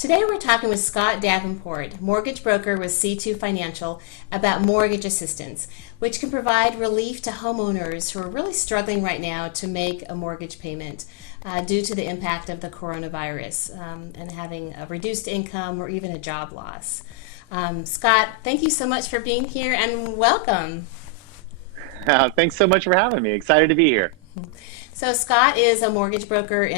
Today we're talking with Scott Davenport, mortgage broker with C2 Financial, about mortgage assistance, which can provide relief to homeowners who are really struggling right now to make a mortgage payment due to the impact of the coronavirus and having a reduced income or even a job loss. Scott, thank you so much for being here and welcome. Thanks so much for having me. Excited to be here. So Scott is a mortgage broker,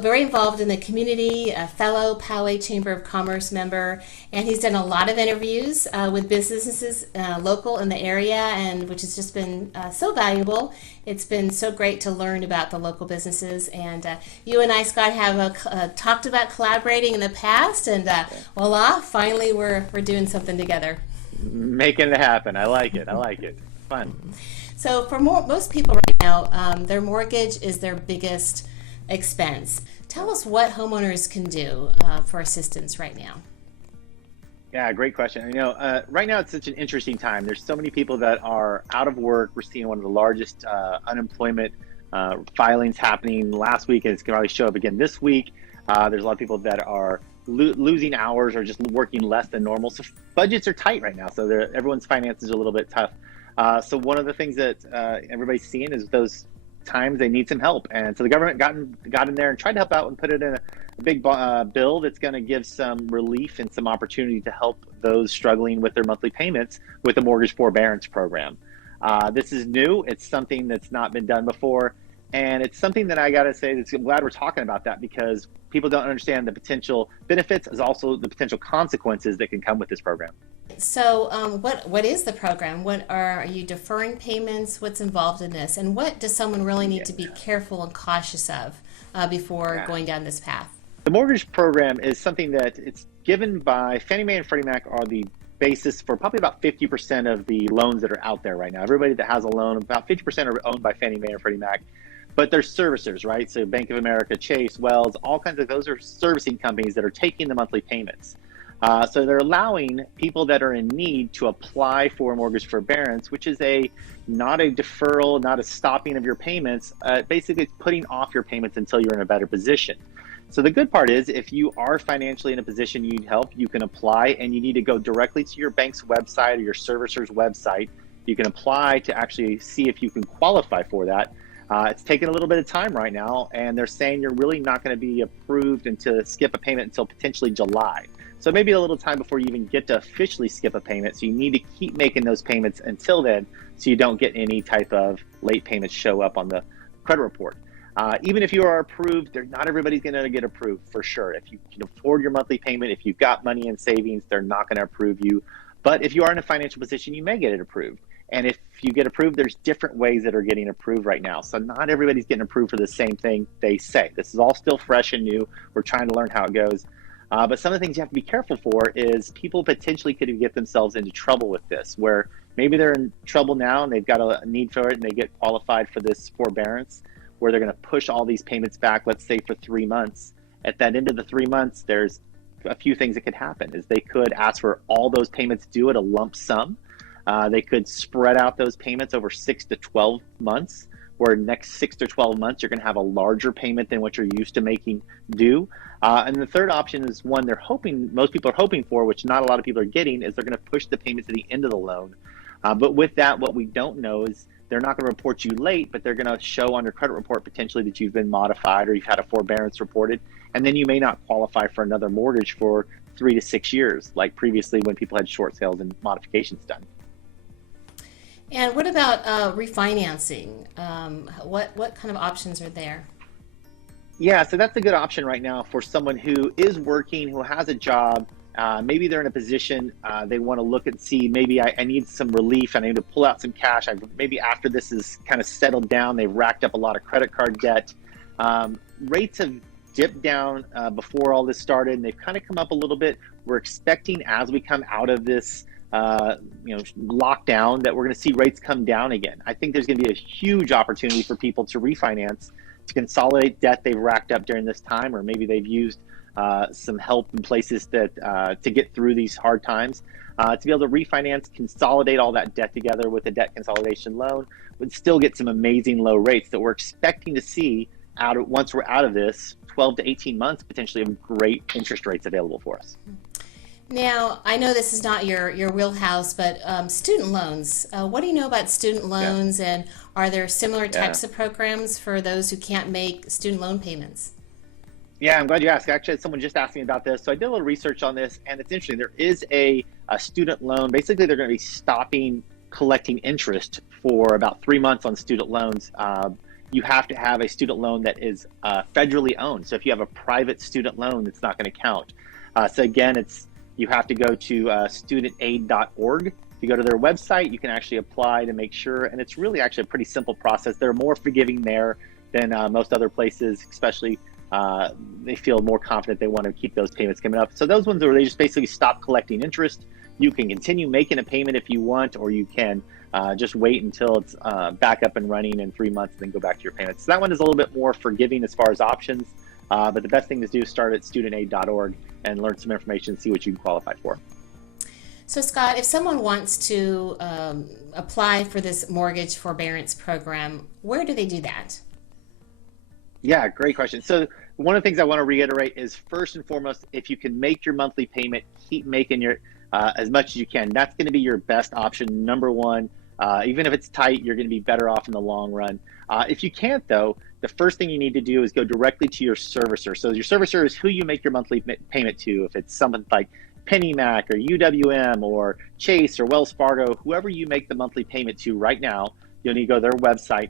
very involved in the community, a fellow Poway Chamber of Commerce member, and he's done a lot of interviews with businesses local in the area, and which has just been so valuable. It's been so great to learn about the local businesses, and you and I, Scott, have talked about collaborating in the past, and voila, finally we're doing something together. Making it happen. I like it. I like it. Fun. So for most people right now, their mortgage is their biggest expense. Tell us what homeowners can do for assistance right now. Yeah, great question. Right now it's such an interesting time. There's so many people that are out of work. We're seeing one of the largest unemployment filings happening last week, and it's going to probably show up again this week. There's a lot of people that are losing hours or just working less than normal. So budgets are tight right now. So everyone's finances are a little bit tough. So one of the things that everybody's seeing is those times they need some help, and so the government got in there and tried to help out and put it in a big bill that's going to give some relief and some opportunity to help those struggling with their monthly payments with the mortgage forbearance program. This is new. It's something that's not been done before, and it's something that I got to say I'm glad we're talking about that, because people don't understand the potential benefits as also the potential consequences that can come with this program. So what is the program? Are you deferring payments? What's involved in this? And what does someone really need to be careful and cautious of before going down this path? The mortgage program is something that it's given by Fannie Mae and Freddie Mac are the basis for probably about 50% of the loans that are out there right now. Everybody that has a loan, about 50% are owned by Fannie Mae and Freddie Mac. But there's servicers, right? So Bank of America, Chase, Wells, all kinds of those are servicing companies that are taking the monthly payments. So they're allowing people that are in need to apply for mortgage forbearance, which is not a deferral, not a stopping of your payments. Basically, it's putting off your payments until you're in a better position. So the good part is, if you are financially in a position you need help, you can apply, and you need to go directly to your bank's website or your servicer's website. You can apply to actually see if you can qualify for that. It's taking a little bit of time right now, and they're saying you're really not going to be approved to skip a payment until potentially July. So maybe a little time before you even get to officially skip a payment. So you need to keep making those payments until then, so you don't get any type of late payments show up on the credit report. Even if you are approved, not everybody's going to get approved for sure. If you can afford your monthly payment, if you've got money in savings, they're not going to approve you. But if you are in a financial position, you may get it approved. And if you get approved, there's different ways that are getting approved right now. So not everybody's getting approved for the same thing they say. This is all still fresh and new. We're trying to learn how it goes. But some of the things you have to be careful for is people potentially could get themselves into trouble with this, where maybe they're in trouble now and they've got a need for it and they get qualified for this forbearance, where they're going to push all these payments back, let's say for 3 months. At that end of the 3 months, there's a few things that could happen. Is they could ask for all those payments due at a lump sum. They could spread out those payments over 6 to 12 months, where next 6 to 12 months, you're going to have a larger payment than what you're used to making due. And the third option is one most people are hoping for, which not a lot of people are getting, is they're going to push the payment to the end of the loan. But with that, what we don't know is they're not going to report you late, but they're going to show on your credit report potentially that you've been modified or you've had a forbearance reported. And then you may not qualify for another mortgage for 3 to 6 years, like previously when people had short sales and modifications done. And what about refinancing? What kind of options are there? Yeah, so that's a good option right now for someone who is working, who has a job. Maybe they're in a position, they want to look and see, maybe I need some relief, I need to pull out some cash. Maybe after this is kind of settled down, they've racked up a lot of credit card debt. Rates have dipped down before all this started, and they've kind of come up a little bit. We're expecting, as we come out of this lockdown, that we're going to see rates come down again. I think there's going to be a huge opportunity for people to refinance, to consolidate debt they've racked up during this time, or maybe they've used some help in places that to get through these hard times. To be able to refinance, consolidate all that debt together with a debt consolidation loan, would still get some amazing low rates that we're expecting to see once we're out of this 12 to 18 months, potentially have great interest rates available for us. Now, I know this is not your wheelhouse, but student loans. What do you know about student loans, and are there similar types of programs for those who can't make student loan payments? Yeah, I'm glad you asked. Actually, someone just asked me about this. So I did a little research on this, and it's interesting. There is a student loan. Basically, they're going to be stopping collecting interest for about 3 months on student loans. You have to have a student loan that is federally owned. So if you have a private student loan, it's not going to count. So again, you have to go to studentaid.org. If you go to their website, you can actually apply to make sure, and it's really actually a pretty simple process. They're more forgiving there than most other places, especially they feel more confident they want to keep those payments coming up. So those ones where they just basically stop collecting interest. You can continue making a payment if you want, or you can just wait until it's back up and running in 3 months and then go back to your payments. So that one is a little bit more forgiving as far as options, but the best thing to do is start at studentaid.org and learn some information, see what you can qualify for. So Scott, if someone wants to apply for this mortgage forbearance program, where do they do that? Yeah, great question. So one of the things I want to reiterate is, first and foremost, if you can make your monthly payment, keep making your as much as you can. That's going to be your best option, number one. Even if it's tight, you're going to be better off in the long run. If you can't, though, the first thing you need to do is go directly to your servicer. So your servicer is who you make your monthly payment to. If it's something like PennyMac or UWM or Chase or Wells Fargo, whoever you make the monthly payment to right now, you'll need to go to their website.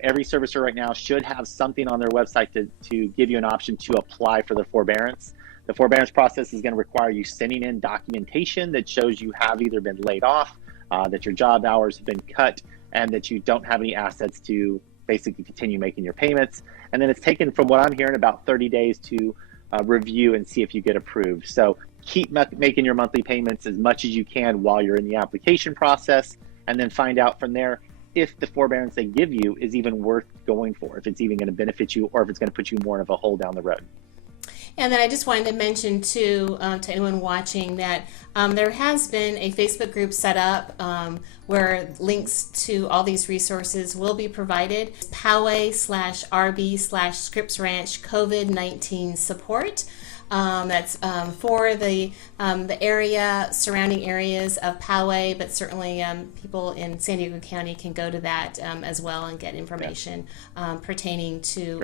Every servicer right now should have something on their website to give you an option to apply for the forbearance. The forbearance process is going to require you sending in documentation that shows you have either been laid off, that your job hours have been cut, and that you don't have any assets to basically continue making your payments. And then it's taken, from what I'm hearing, about 30 days to review and see if you get approved. So keep making your monthly payments as much as you can while you're in the application process, and then find out from there if the forbearance they give you is even worth going for, if it's even going to benefit you, or if it's going to put you more of a hole down the road. And then I just wanted to mention too, to anyone watching, that there has been a Facebook group set up where links to all these resources will be provided. Poway/RB/Scripps Ranch COVID-19 support. That's for the area, surrounding areas of Poway, but certainly people in San Diego County can go to that as well and get information pertaining to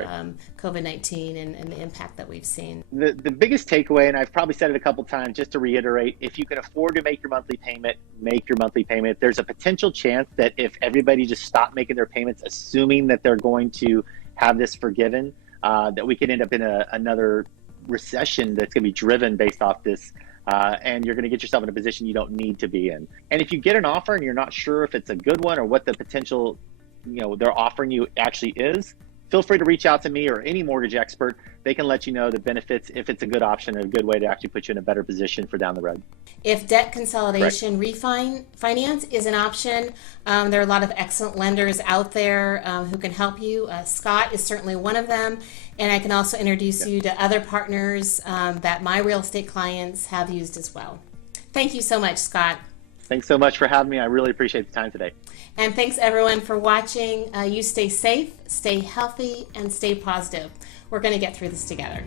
COVID-19 and the impact that we've seen. The biggest takeaway, and I've probably said it a couple times, just to reiterate, if you can afford to make your monthly payment, make your monthly payment. There's a potential chance that if everybody just stopped making their payments, assuming that they're going to have this forgiven, that we could end up in another recession that's going to be driven based off this, and you're going to get yourself in a position you don't need to be in. And if you get an offer and you're not sure if it's a good one or what the potential they're offering you actually is, feel free to reach out to me or any mortgage expert. They can let you know the benefits, if it's a good option, a good way to actually put you in a better position for down the road. If debt consolidation refinance is an option, there are a lot of excellent lenders out there who can help you. Scott is certainly one of them, and I can also introduce you to other partners that my real estate clients have used as well. Thank you so much, Scott. Thanks so much for having me. I really appreciate the time today. And thanks everyone for watching. You stay safe, stay healthy, and stay positive. We're going to get through this together.